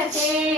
Gracias.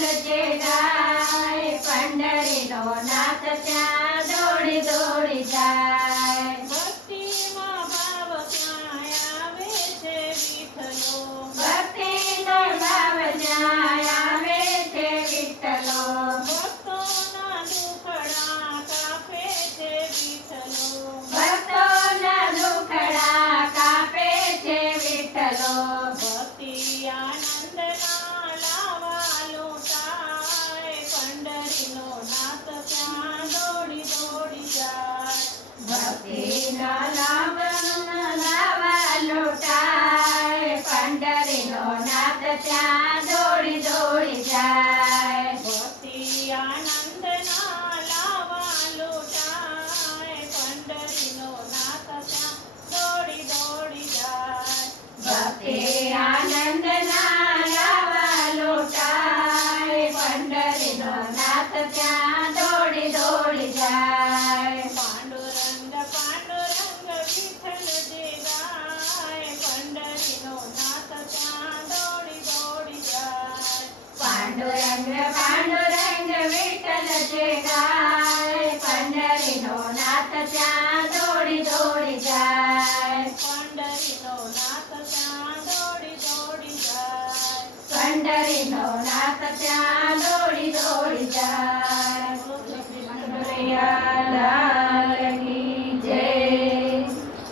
Happy birthday. ત્યાં શણગાર પંડરીનો ત્યાં દોડી દોડી જાય. પંડરીનો નાથ ત્યાં દોડી દોડી જાય. નાથ ત્યાં